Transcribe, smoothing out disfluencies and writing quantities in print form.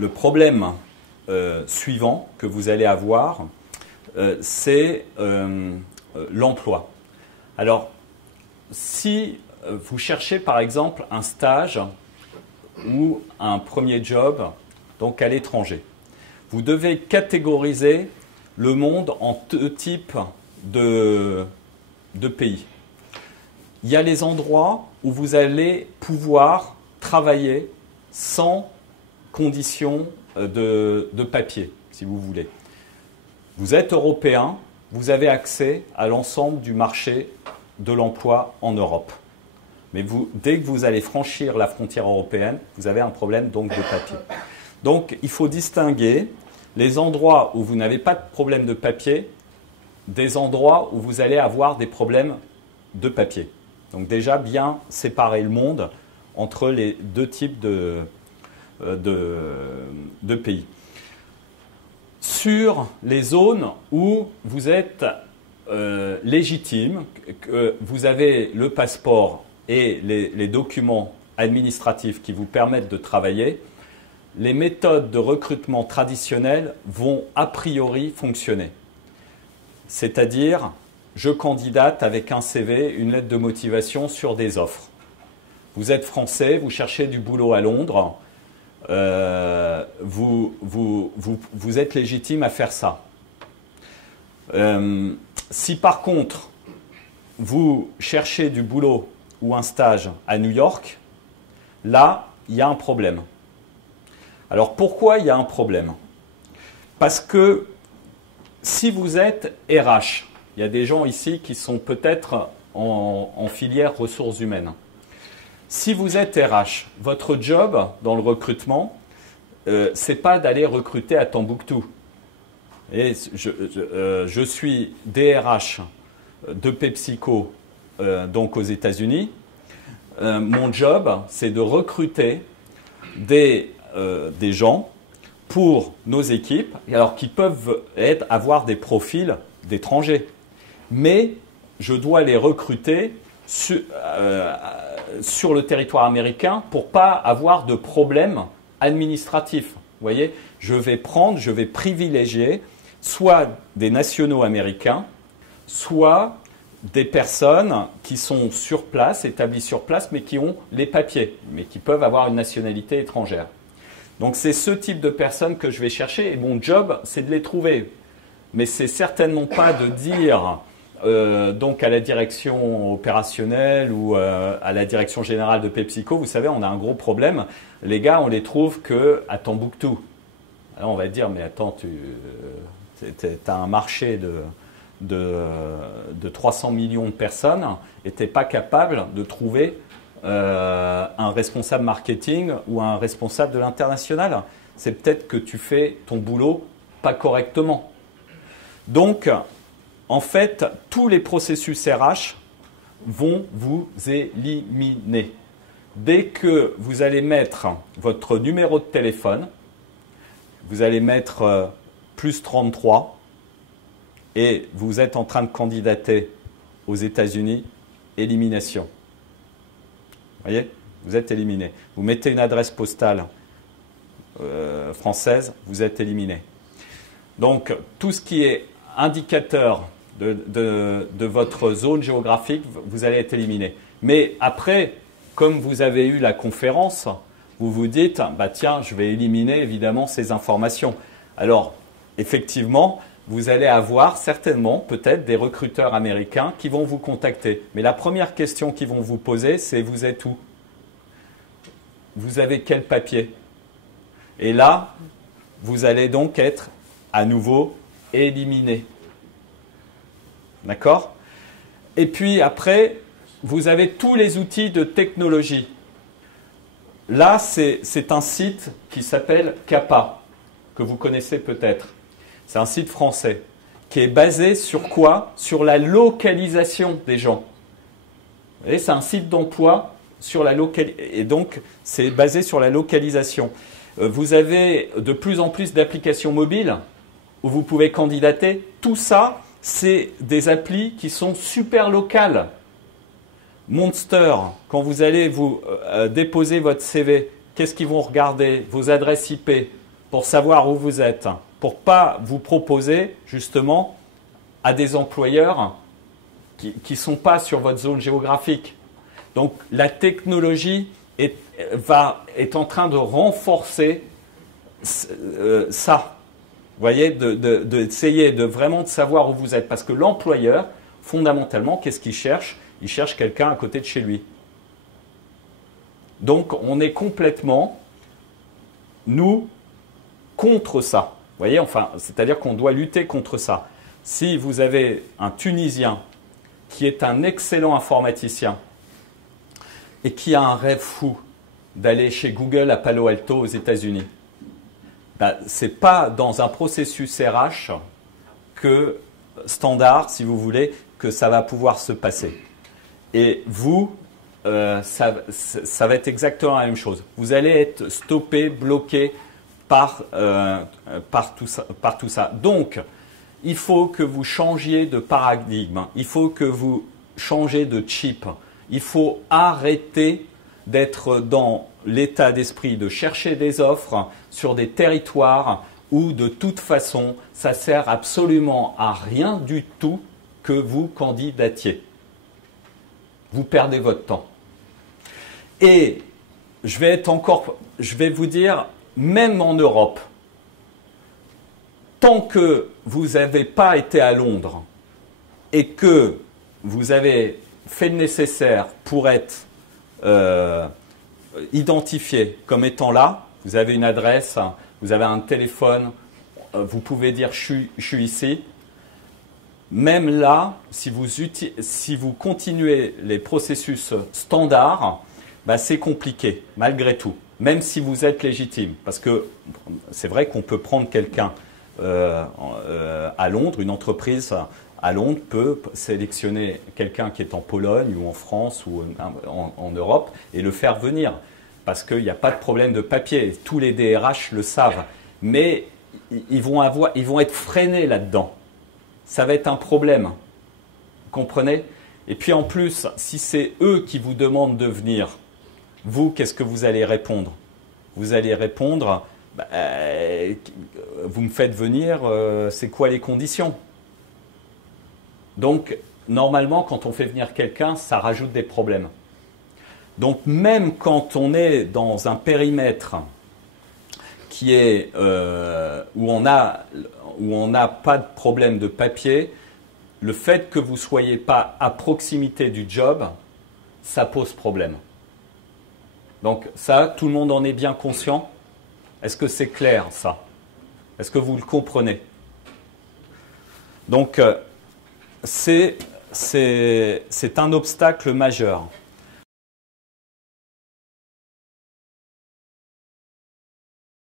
le problème suivant que vous allez avoir, c'est l'emploi. Alors, si vous cherchez par exemple un stage ou un premier job donc à l'étranger, vous devez catégoriser le monde en deux types de pays. Il y a les endroits où vous allez pouvoir travailler sans conditions de papier, si vous voulez. Vous êtes européen, vous avez accès à l'ensemble du marché de l'emploi en Europe. Mais dès que vous allez franchir la frontière européenne, vous avez un problème donc de papier. Donc il faut distinguer les endroits où vous n'avez pas de problème de papier des endroits où vous allez avoir des problèmes de papier. Donc déjà bien séparer le monde entre les deux types de pays. Sur les zones où vous êtes légitime, que vous avez le passeport et les documents administratifs qui vous permettent de travailler, les méthodes de recrutement traditionnelles vont a priori fonctionner. C'est-à-dire, je candidate avec un CV, une lettre de motivation sur des offres. Vous êtes français, vous cherchez du boulot à Londres, vous êtes légitime à faire ça. Si par contre, vous cherchez du boulot ou un stage à New York, là, il y a un problème. Alors pourquoi il y a un problème? Parce que si vous êtes RH, il y a des gens ici qui sont peut-être en filière ressources humaines. Si vous êtes RH, votre job dans le recrutement, ce n'est pas d'aller recruter à Tombouctou. Et je suis DRH de PepsiCo donc aux États-Unis. Mon job, c'est de recruter des gens pour nos équipes, alors qui peuvent avoir des profils d'étrangers. Mais je dois les recruter sur le territoire américain pour ne pas avoir de problèmes administratifs. Vous voyez, je vais privilégier soit des nationaux américains, soit des personnes qui sont sur place, établies sur place, mais qui ont les papiers, mais qui peuvent avoir une nationalité étrangère. Donc c'est ce type de personnes que je vais chercher et mon job, c'est de les trouver. Mais c'est certainement pas de dire donc à la direction opérationnelle ou à la direction générale de PepsiCo, vous savez, on a un gros problème. Les gars, on les trouve qu'à Tombouctou. Alors on va dire, mais attends, tu as un marché de 300 millions de personnes et tu n'es pas capable de trouver un responsable marketing ou un responsable de l'international. C'est peut-être que tu fais ton boulot pas correctement. Donc, en fait, tous les processus RH vont vous éliminer. Dès que vous allez mettre votre numéro de téléphone, vous allez mettre plus 33 et vous êtes en train de candidater aux États-Unis, élimination. Vous voyez, vous êtes éliminé. Vous mettez une adresse postale française, vous êtes éliminé. Donc, tout ce qui est indicateur de votre zone géographique, vous allez être éliminé. Mais après, comme vous avez eu la conférence, vous vous dites, bah tiens, je vais éliminer évidemment ces informations. Alors, effectivement, vous allez avoir certainement peut-être des recruteurs américains qui vont vous contacter. Mais la première question qu'ils vont vous poser, c'est vous êtes où? Vous avez quel papier? Et là, vous allez donc être à nouveau éliminé. D'accord? Et puis après, vous avez tous les outils de technologie. Là, c'est un site qui s'appelle CAPA, que vous connaissez peut-être. C'est un site français qui est basé sur quoi? Sur la localisation des gens. Vous voyez, c'est un site d'emploi sur la localisation. Et donc, c'est basé sur la localisation. Vous avez de plus en plus d'applications mobiles où vous pouvez candidater. Tout ça, c'est des applis qui sont super locales. Monster, quand vous allez vous déposer votre CV, qu'est-ce qu'ils vont regarder? Vos adresses IP. pour savoir où vous êtes, pour ne pas vous proposer justement à des employeurs qui ne sont pas sur votre zone géographique. Donc la technologie est en train de renforcer ça. Vous voyez, d'essayer vraiment de savoir où vous êtes. Parce que l'employeur, fondamentalement, qu'est-ce qu'il cherche? Il cherche quelqu'un à côté de chez lui. Donc on est complètement, nous, contre ça. Vous voyez, enfin, c'est-à-dire qu'on doit lutter contre ça. Si vous avez un Tunisien qui est un excellent informaticien et qui a un rêve fou d'aller chez Google à Palo Alto aux États-Unis, ben, ce n'est pas dans un processus RH standard, si vous voulez, que ça va pouvoir se passer. Et vous, ça va être exactement la même chose. Vous allez être stoppé, bloqué par tout ça. Donc, il faut que vous changiez de paradigme. Il faut que vous changiez de chip. Il faut arrêter d'être dans l'état d'esprit de chercher des offres sur des territoires où de toute façon, ça sert absolument à rien du tout que vous candidatiez. Vous perdez votre temps. Et je vais vous dire, même en Europe, tant que vous n'avez pas été à Londres et que vous avez fait le nécessaire pour être identifié comme étant là, vous avez une adresse, vous avez un téléphone, vous pouvez dire je suis ici. Même là, si vous continuez les processus standards, bah c'est compliqué, malgré tout, même si vous êtes légitime. Parce que c'est vrai qu'on peut prendre quelqu'un à Londres, une entreprise à Londres peut sélectionner quelqu'un qui est en Pologne ou en France ou en Europe et le faire venir. Parce qu'il n'y a pas de problème de papier. Tous les DRH le savent. Mais ils vont être freinés là-dedans. Ça va être un problème. Vous comprenez? Et puis en plus, si c'est eux qui vous demandent de venir, vous, qu'est-ce que vous allez répondre? Vous allez répondre, vous me faites venir, c'est quoi les conditions? Donc, normalement, quand on fait venir quelqu'un, ça rajoute des problèmes. Donc, même quand on est dans un périmètre qui est, où on n'a pas de problème de papier, le fait que vous ne soyez pas à proximité du job, ça pose problème. Donc ça, tout le monde en est bien conscient. Est-ce que c'est clair, ça? Est-ce que vous le comprenez? Donc, c'est un obstacle majeur.